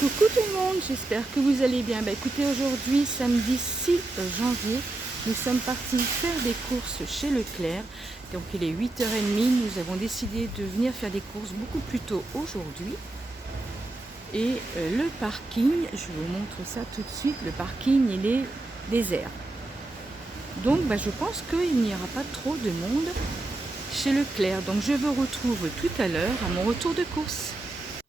Coucou tout le monde, j'espère que vous allez bien. Écoutez, aujourd'hui, samedi 6 janvier, nous sommes partis faire des courses chez Leclerc. Donc il est 8h30, nous avons décidé de venir faire des courses beaucoup plus tôt aujourd'hui. Et le parking, je vous montre ça tout de suite, le parking il est désert. Donc je pense qu'il n'y aura pas trop de monde chez Leclerc. Donc je vous retrouve tout à l'heure à mon retour de course.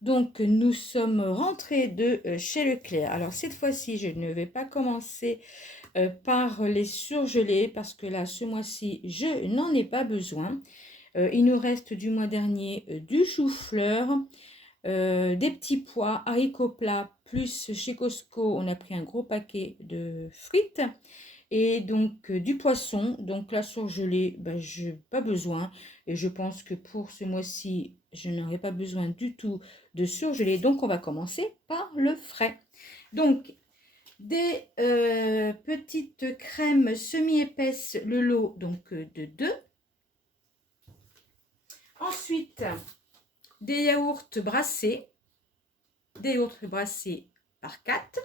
Donc, nous sommes rentrés de chez Leclerc. Alors, cette fois-ci, je ne vais pas commencer par les surgelés parce que là, ce mois-ci, je n'en ai pas besoin. Il nous reste du mois dernier du chou-fleur, des petits pois, haricots plats, plus chez Costco, on a pris un gros paquet de frites. Et donc du poisson, donc la surgelée, je n'ai pas besoin. Et je pense que pour ce mois-ci, je n'aurai pas besoin du tout de surgelé. Donc on va commencer par le frais. Donc des petites crèmes semi-épaisses, le lot donc de 2. Ensuite, des yaourts brassés par 4.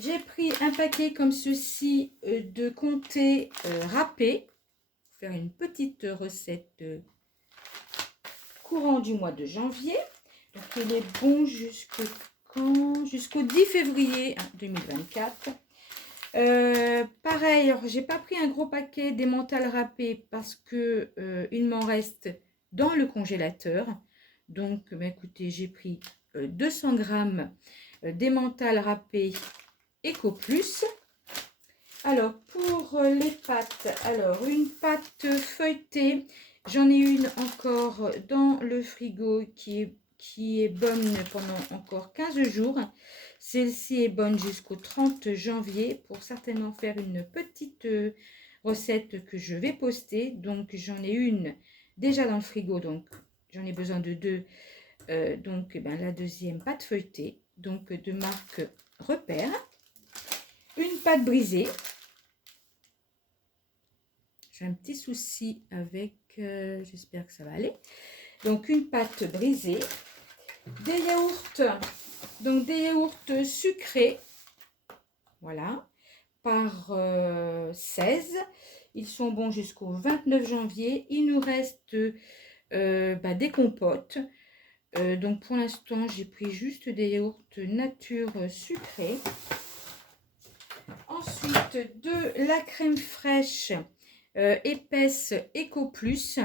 J'ai pris un paquet comme ceci de comté râpé pour faire une petite recette courant du mois de janvier. Donc il est bon jusqu'au 10 février 2024. Pareil, j'ai pas pris un gros paquet d'emmental râpé parce que il m'en reste dans le congélateur. Donc écoutez, j'ai pris 200 grammes d'emmental râpé Eco Plus. Alors pour les pâtes, alors une pâte feuilletée, j'en ai une encore dans le frigo qui est bonne pendant encore 15 jours. Celle-ci est bonne jusqu'au 30 janvier pour certainement faire une petite recette que je vais poster. Donc j'en ai une déjà dans le frigo, donc j'en ai besoin de 2. Donc la deuxième pâte feuilletée, donc de marque Repère. Une pâte brisée. J'ai un petit souci avec, j'espère que ça va aller. Donc une pâte brisée. Des yaourts, donc des yaourts sucrés. Voilà, par 16. Ils sont bons jusqu'au 29 janvier. Il nous reste des compotes. Donc pour l'instant, j'ai pris juste des yaourts nature sucrés. Ensuite, de la crème fraîche épaisse Eco Plus,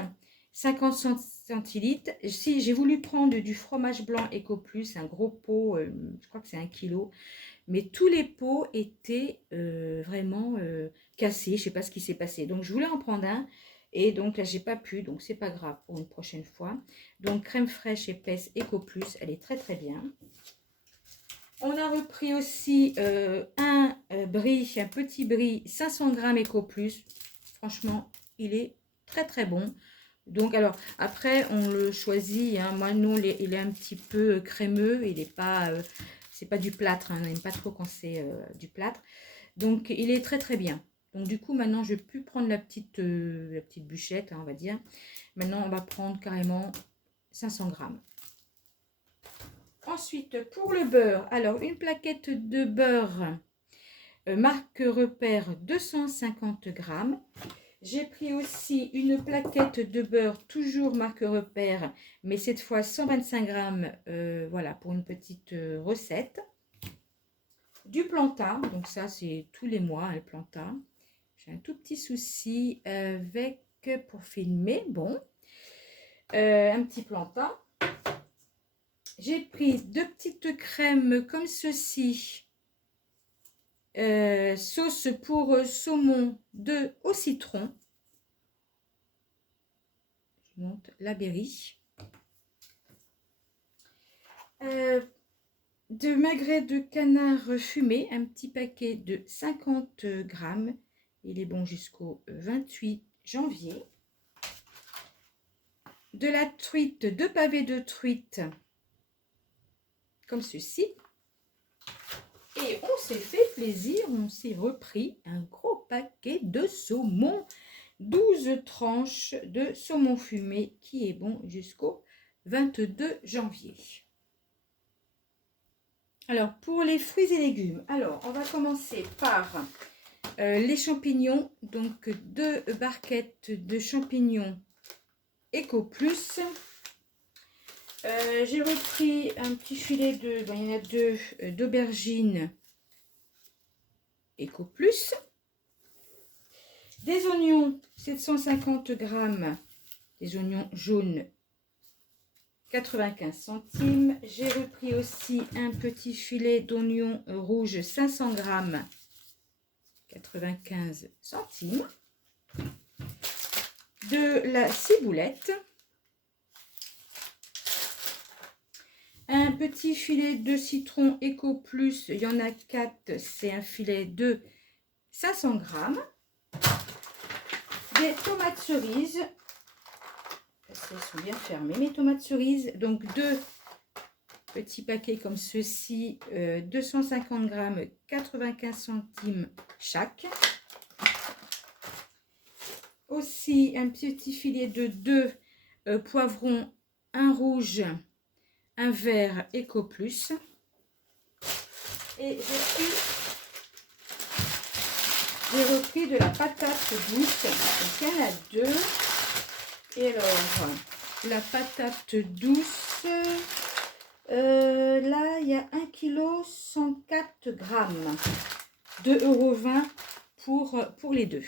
50 centilitres. Si j'ai voulu prendre du fromage blanc Eco Plus, un gros pot, je crois que c'est 1 kg, mais tous les pots étaient vraiment cassés. Je ne sais pas ce qui s'est passé. Donc, je voulais en prendre un. Et donc, là, j'ai pas pu. Donc, c'est pas grave pour une prochaine fois. Donc, crème fraîche épaisse Eco Plus, elle est très, très bien. On a repris aussi un petit brie 500 g Eco Plus. Franchement, il est très très bon. Donc alors après on le choisit. Moi nous il est un petit peu crémeux. Il n'est pas, c'est pas du plâtre. On n'aime pas trop quand c'est du plâtre. Donc il est très très bien. Donc du coup maintenant je vais plus prendre la petite bûchette, on va dire. Maintenant on va prendre carrément 500 g. Ensuite, pour le beurre, alors une plaquette de beurre marque Repère 250 g. J'ai pris aussi une plaquette de beurre, toujours marque Repère, mais cette fois 125 g, voilà, pour une petite recette. Du Planta, donc ça c'est tous les mois, le Planta. J'ai un tout petit souci avec, pour filmer, bon, un petit Planta. J'ai pris 2 petites crèmes comme ceci. Sauce pour saumon au citron. Je monte la berry. De magret de canard fumé, un petit paquet de 50 g. Il est bon jusqu'au 28 janvier. De la truite, 2 pavés de truite comme ceci. Et on s'est fait plaisir, on s'est repris un gros paquet de saumon, 12 tranches de saumon fumé qui est bon jusqu'au 22 janvier. Alors, pour les fruits et légumes, alors on va commencer par les champignons. Donc, 2 barquettes de champignons Eco Plus. J'ai repris un petit filet de, il y en a 2 d'aubergines Eco Plus. Des oignons, 750 grammes, des oignons jaunes, 95 centimes. J'ai repris aussi un petit filet d'oignons rouges, 500 grammes, 95 centimes. De la ciboulette. Un petit filet de citron Eco Plus, il y en a 4, c'est un filet de 500 grammes. Des tomates cerises, elles sont bien fermées mes tomates cerises, donc 2 petits paquets comme ceci, 250 grammes, 95 centimes chaque. Aussi un petit filet de 2 poivrons, un rouge, un vert Eco Plus. Et j'ai repris de la patate douce, donc il y en a 2. Et alors, la patate douce, là, il y a 1 kg 104 grammes, 2,20 € pour les 2.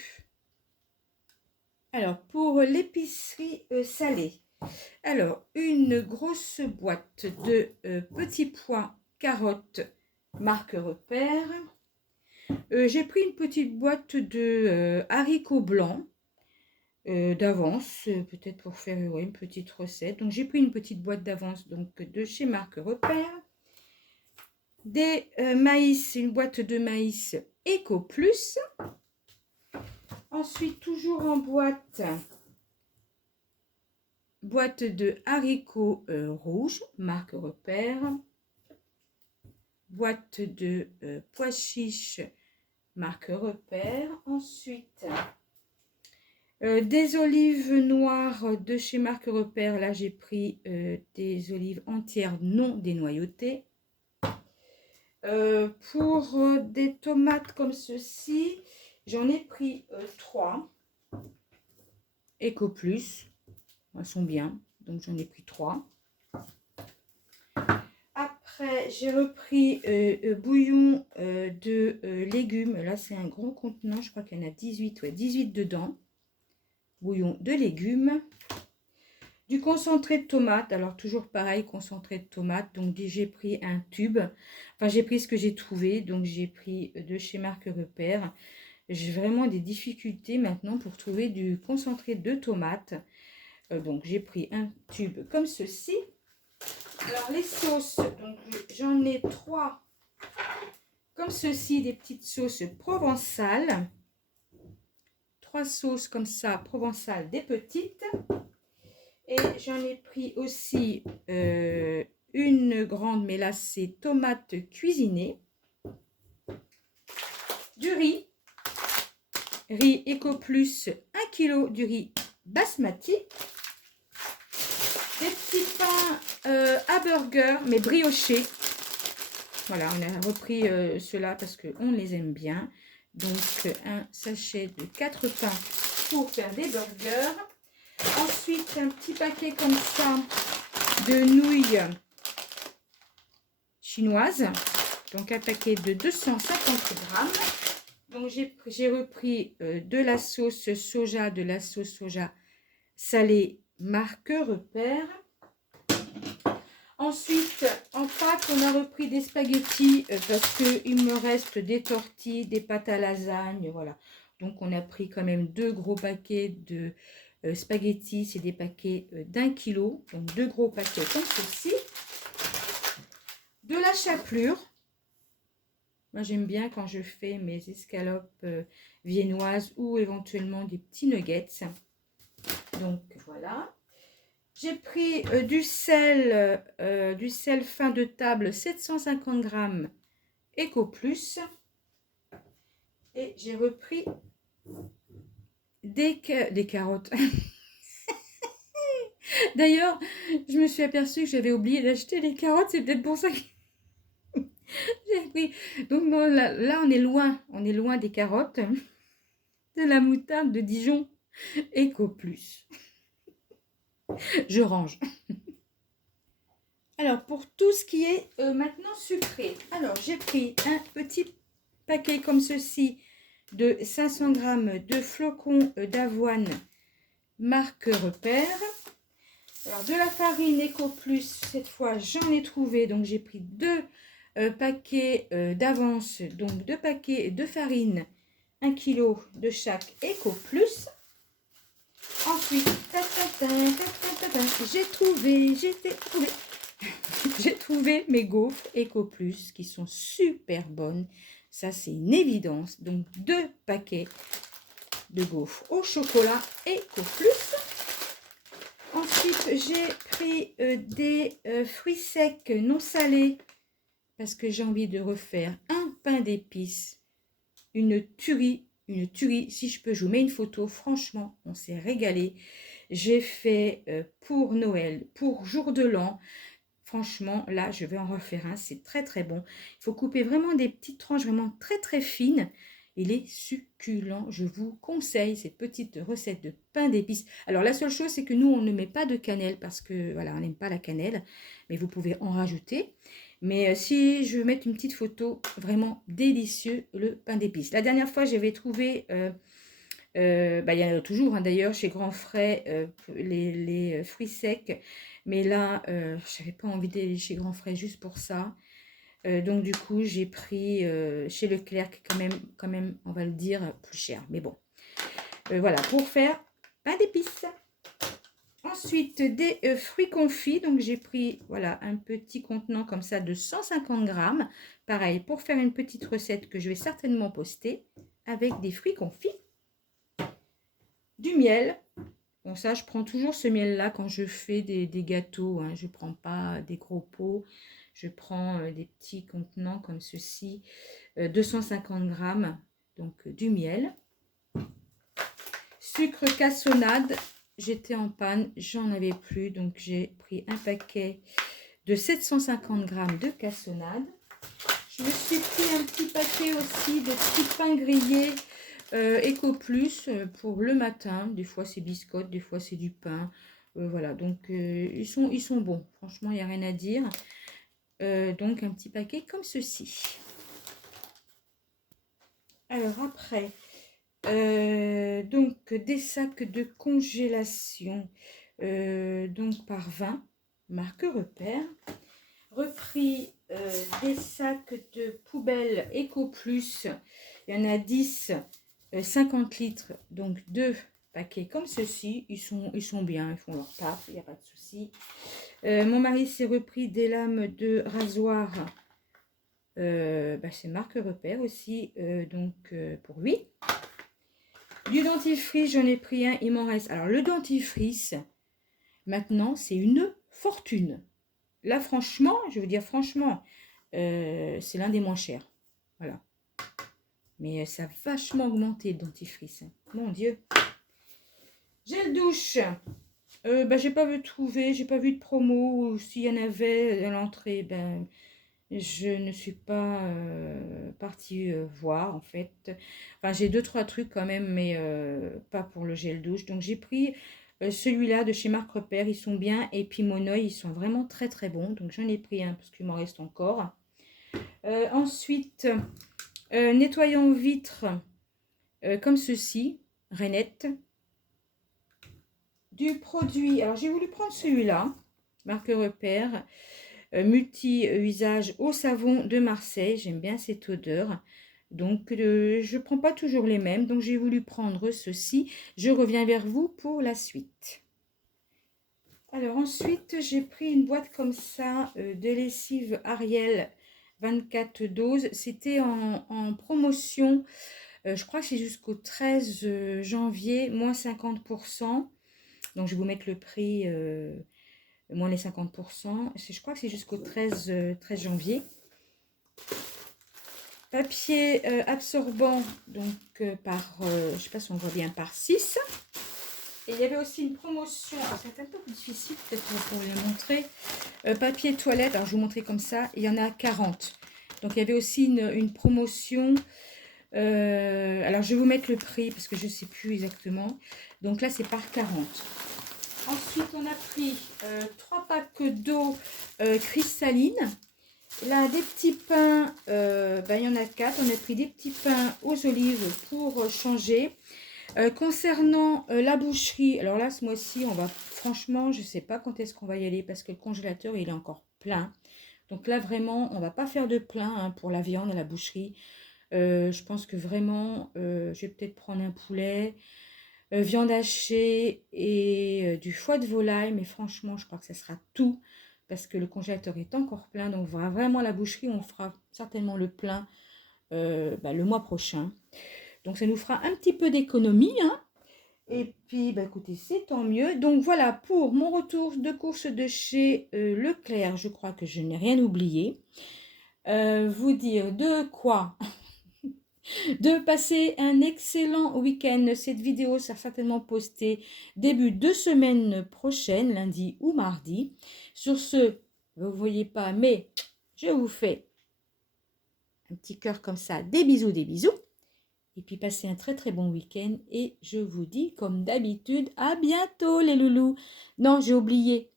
Alors, pour l'épicerie salée, alors, une grosse boîte de petits pois, carottes, marque Repère. J'ai pris une petite boîte de haricots blancs d'avance, peut-être pour faire une petite recette. Donc, j'ai pris une petite boîte d'avance donc de chez marque Repère. Des maïs, une boîte de maïs Eco Plus. Ensuite, toujours en boîte de haricots rouges, marque Repère. Boîte de pois chiches, marque Repère. Ensuite, des olives noires de chez marque Repère. Là, j'ai pris des olives entières non dénoyautées. Pour des tomates comme ceci, j'en ai pris 3. Eco Plus. Elles sont bien, donc j'en ai pris 3. Après, j'ai repris bouillon de légumes. Là, c'est un gros contenant. Je crois qu'il y en a 18. Ouais, 18 dedans. Bouillon de légumes. Du concentré de tomate. Alors, toujours pareil, concentré de tomate. Donc, j'ai pris un tube. Enfin, j'ai pris ce que j'ai trouvé. Donc, j'ai pris de chez marque Repère. J'ai vraiment des difficultés maintenant pour trouver du concentré de tomate. Donc, j'ai pris un tube comme ceci. Alors, les sauces, donc j'en ai 3 comme ceci, des petites sauces provençales. 3 sauces comme ça, provençales, des petites. Et j'en ai pris aussi une grande, mais là, c'est tomates cuisinées. Du riz. Riz Eco Plus, 1 kg du riz basmati. Des petits pains à burger, mais briochés. Voilà, on a repris ceux-là parce qu'on les aime bien. Donc, un sachet de 4 pains pour faire des burgers. Ensuite, un petit paquet comme ça de nouilles chinoises. Donc, un paquet de 250 grammes. Donc, j'ai repris de la sauce soja, salée marque Repère. Ensuite, en pâte, on a repris des spaghettis parce qu'il me reste des tortilles, des pâtes à lasagne, voilà. Donc, on a pris quand même 2 gros paquets de spaghettis, c'est des paquets d'1 kg, donc 2 gros paquets comme ceci. De la chapelure. Moi, j'aime bien quand je fais mes escalopes viennoises ou éventuellement des petits nuggets. Donc, voilà. J'ai pris du sel fin de table, 750 grammes Eco Plus. Et j'ai repris des carottes. D'ailleurs, je me suis aperçue que j'avais oublié d'acheter les carottes. C'est peut-être pour ça que J'ai pris. Donc non, là, on est loin des carottes, de la moutarde de Dijon, Eco Plus. Je range. Alors, pour tout ce qui est maintenant sucré, alors j'ai pris un petit paquet comme ceci de 500 g de flocons d'avoine marque Repère. Alors, de la farine Eco Plus, cette fois, j'en ai trouvé. Donc, j'ai pris deux paquets d'avance, donc deux paquets de farine, 1 kg de chaque Eco Plus. Ensuite, j'ai trouvé mes gaufres Eco Plus qui sont super bonnes. Ça, c'est une évidence. Donc, deux paquets de gaufres au chocolat Eco Plus. Ensuite, j'ai pris des fruits secs non salés parce que j'ai envie de refaire un pain d'épices. Une tuerie. Si je peux, je vous mets une photo. Franchement, on s'est régalé. J'ai fait pour Noël, pour jour de l'an. Franchement, là, je vais en refaire un. C'est très, très bon. Il faut couper vraiment des petites tranches vraiment très, très fines. Il est succulent. Je vous conseille cette petite recette de pain d'épices. Alors, la seule chose, c'est que nous, on ne met pas de cannelle parce que, voilà, on n'aime pas la cannelle. Mais vous pouvez en rajouter. Mais si je veux mettre une petite photo, vraiment délicieux, le pain d'épices. La dernière fois, j'avais trouvé... il y en a toujours d'ailleurs chez Grand Frais les fruits secs, mais là je n'avais pas envie d'aller chez Grand Frais juste pour ça. Donc du coup j'ai pris chez Leclerc, qui est quand même on va le dire plus cher, mais bon. Voilà, pour faire pain d'épices. Ensuite des fruits confits, donc j'ai pris voilà un petit contenant comme ça de 150 grammes, pareil pour faire une petite recette que je vais certainement poster avec des fruits confits. Du miel, bon ça je prends toujours ce miel là quand je fais des gâteaux, hein. Je ne prends pas des gros pots, je prends des petits contenants comme ceci, 250 grammes, donc du miel. Sucre cassonade, j'étais en panne, j'en avais plus, donc j'ai pris un paquet de 750 grammes de cassonade. Je me suis pris un petit paquet aussi de petits pains grillés Eco Plus pour le matin. Des fois c'est biscotte, des fois c'est du pain. Voilà, donc ils sont bons. Franchement, il n'y a rien à dire. Donc un petit paquet comme ceci. Alors après, donc des sacs de congélation donc par 20, marque Repère. Repris des sacs de poubelle Eco Plus. Il y en a 10. 50 litres, donc deux paquets comme ceci. Ils sont bien, ils font leur taf, il n'y a pas de souci. Mon mari s'est repris des lames de rasoir. C'est marque Repère aussi, pour lui. Du dentifrice, j'en ai pris un, il m'en reste. Alors le dentifrice, maintenant, c'est une fortune. Là, franchement, je veux dire franchement, c'est l'un des moins chers. Voilà. Mais ça a vachement augmenté le dentifrice. Mon Dieu. Gel douche. J'ai pas vu trouver, j'ai pas vu de promo. Ou s'il y en avait à l'entrée, je ne suis pas partie voir en fait. Enfin, j'ai 2-3 trucs quand même, mais pas pour le gel douche. Donc j'ai pris celui-là de chez Marque Repère. Ils sont bien. Et puis mon oeil, ils sont vraiment très très bons. Donc j'en ai pris un parce qu'il m'en reste encore. Ensuite... nettoyant vitre comme ceci, Rainette. Du produit, alors j'ai voulu prendre celui-là, marque Repère, multi-usage au savon de Marseille. J'aime bien cette odeur. Donc je ne prends pas toujours les mêmes, donc j'ai voulu prendre ceci. Je reviens vers vous pour la suite. Alors ensuite, j'ai pris une boîte comme ça de lessive Ariel 24 doses. C'était en promotion. Je crois que c'est jusqu'au 13 janvier, moins 50%. Donc, je vais vous mettre le prix, moins les 50%. Je crois que c'est jusqu'au 13 janvier. Papier absorbant, donc par, je ne sais pas si on voit bien, par 6. Et il y avait aussi une promotion, c'est un peu difficile peut-être pour vous les montrer. Papier toilette, alors je vais vous montrer comme ça, il y en a 40. Donc il y avait aussi une promotion. Alors je vais vous mettre le prix parce que je ne sais plus exactement. Donc là c'est par 40. Ensuite on a pris 3 packs d'eau cristalline. Là des petits pains, il y en a 4. On a pris des petits pains aux olives pour changer. Concernant la boucherie, alors là ce mois-ci on va franchement, je ne sais pas quand est-ce qu'on va y aller parce que le congélateur il est encore plein. Donc là vraiment on va pas faire de plein hein, pour la viande à la boucherie. Je pense que vraiment je vais peut-être prendre un poulet, viande hachée et du foie de volaille, mais franchement je crois que ça sera tout parce que le congélateur est encore plein. Donc vraiment la boucherie on fera certainement le plein le mois prochain. Donc ça nous fera un petit peu d'économie hein. Et puis, écoutez, c'est tant mieux. Donc, voilà pour mon retour de course de chez Leclerc. Je crois que je n'ai rien oublié. Vous dire de quoi de passer un excellent week-end. Cette vidéo sera certainement postée début de semaine prochaine, lundi ou mardi. Sur ce, vous ne voyez pas, mais je vous fais un petit cœur comme ça. Des bisous, des bisous. Et puis passez un très très bon week-end et je vous dis comme d'habitude à bientôt les loulous. Non, j'ai oublié.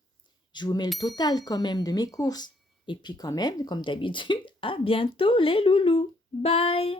Je vous mets le total quand même de mes courses. Et puis quand même, comme d'habitude, à bientôt les loulous. Bye.